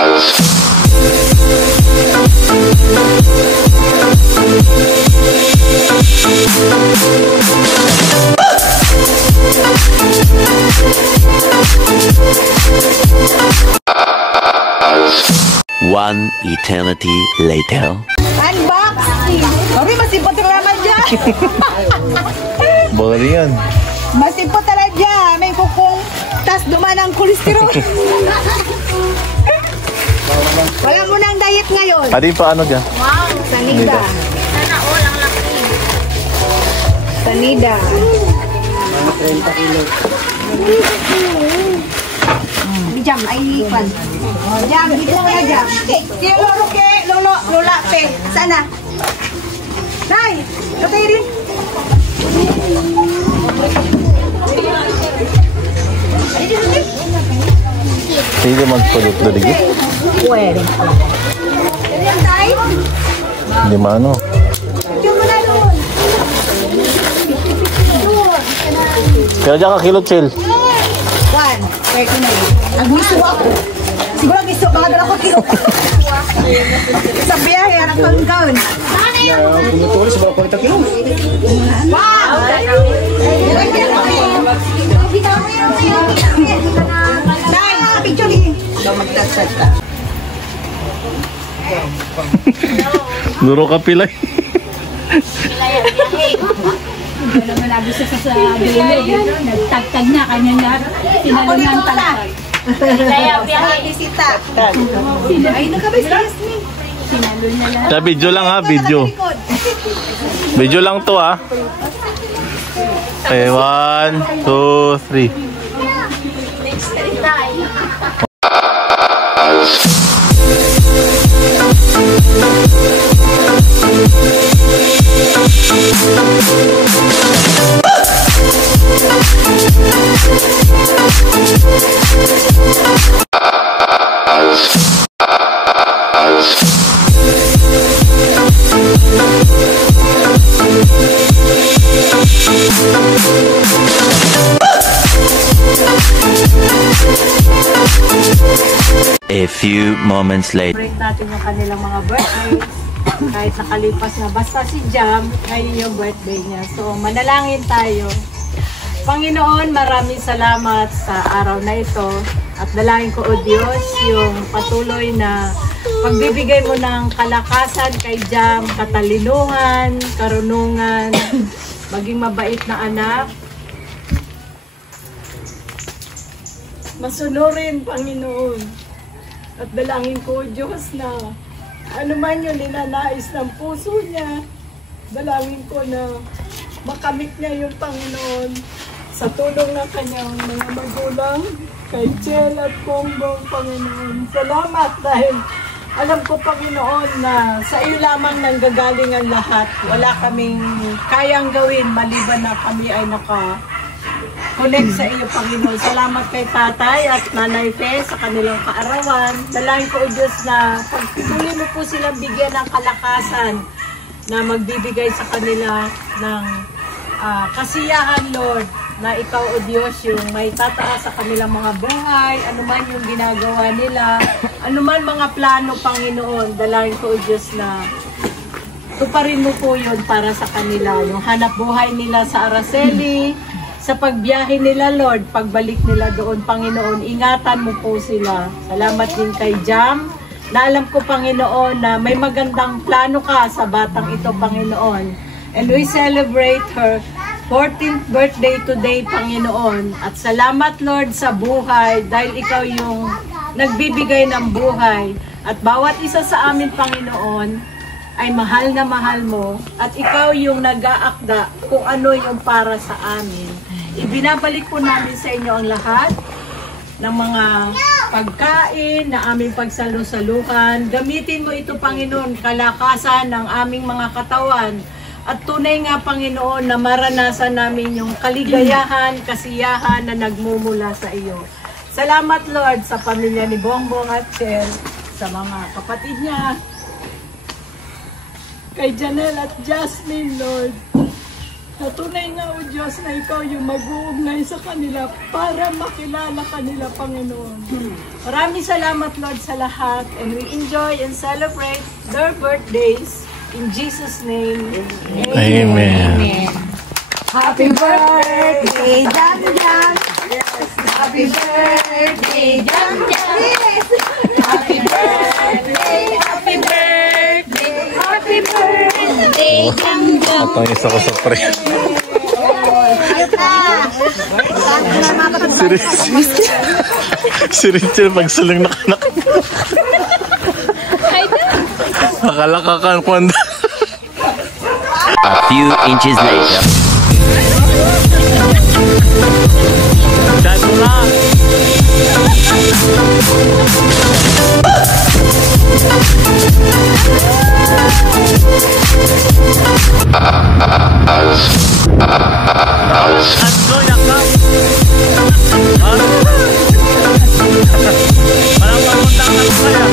One eternity later. Unboxing! Mami, masipot yung laman dyan! Bawal yan. Masipot talaga dyan! May kukong tas duman ang kolesterol. Wala mo nang diet ngayon. Adi pa ano dyan? Wow! Sanida. Sana all ang laki. Sanida. Mga 30 kilo. Jam, ay ipan. Jam, dito nga jam. Kaya lolo ke, lola pe. Sana. Nay, katay rin. Hindi magpulot na digit. Pwede. Hindi maano. Kaya dyan ka kilot, Chel. One, pwede na yun. Nag-miso ako. Siguro miso, mga dala ko kilo. Sa biyahe, anak kaun-kaun. Pumutulis, mga 40 kilo. Wow! Nay, picture eh. Magtatsat ka. Luro ka pilay. Hindi naman nabisa sa dulo. Nagtagtag na kanya niya. Sinalungan talaga. Bisita. Ay, nakabay si Yasmin. Sinalun na lahat. Sa video lang ha, video. Video lang to ha. Okay, 1, 2, 3. A few moments later. Break natin yung kanilang mga birthdays. Kahit nakalipas na. Basta si Jam, ngayon yung birthday niya. So, manalangin tayo. Panginoon, maraming salamat sa araw na ito. At dalangin ko, O Diyos, yung patuloy na pagbibigay mo ng kalakasan kay Jam, katalinuhan, karunungan, maging mabait na anak. Masunurin, Panginoon. At dalangin ko, Diyos, na ano man yung ninanais ng puso niya, dalangin ko na makamit niya yung Panginoon sa tulong ng kanyang mga magulang, kay Chel at Bongbong, Panginoon. Salamat dahil alam ko, Panginoon, na sa iyo lamang nanggagaling ang lahat. Wala kaming kayang gawin maliban na kami ay connect sa iyo, Panginoon. Salamat kay Tatay at Nanay Fe sa kanilang kaarawan. Dalangin ko, O Diyos, na pagpituloy mo po silang bigyan ng kalakasan na magbibigay sa kanila ng kasiyahan, Lord, na ikaw, O Diyos, yung may tataas sa kanilang mga buhay, anuman yung ginagawa nila, anuman mga plano, Panginoon. Dalangin ko, O Diyos, na tuparin mo po yun para sa kanila. Yung hanap buhay nila sa Araceli, sa pagbiyahe nila, Lord, pagbalik nila doon, Panginoon, ingatan mo po sila. Salamat din kay Jam, na alam ko, Panginoon, na may magandang plano ka sa batang ito, Panginoon. And we celebrate her 14th birthday today, Panginoon. At salamat, Lord, sa buhay, dahil ikaw yung nagbibigay ng buhay. At bawat isa sa amin, Panginoon, ay mahal na mahal mo. At ikaw yung nag-aakda kung ano yung para sa amin. Ibinabalik po namin sa inyo ang lahat ng mga pagkain na aming pagsalusaluhan. Gamitin mo ito, Panginoon, kalakasan ng aming mga katawan. At tunay nga, Panginoon, na maranasan namin yung kaligayahan, kasiyahan na nagmumula sa iyo. Salamat, Lord, sa pamilya ni Bongbong at Chel, sa mga kapatid niya, kay Janelle at Jasmine, Lord. Natunay nga, O Diyos, na ikaw yung mag-uugnay sa kanila para makilala kanila, Panginoon. Maraming salamat, Lord, sa lahat. And we enjoy and celebrate their birthdays. In Jesus' name, Amen. Happy birthday, Jam Jam! Happy birthday, Jam Jam! Yes! Happy birthday, happy birthday, happy birthday, Jam Jam! Matangis ako sa pre. Si Richard pagsaling nakanak. Nakalakakan ko anda. A few inches later. Dado lang. Asko yakap. Parang pamuntang ka kaya.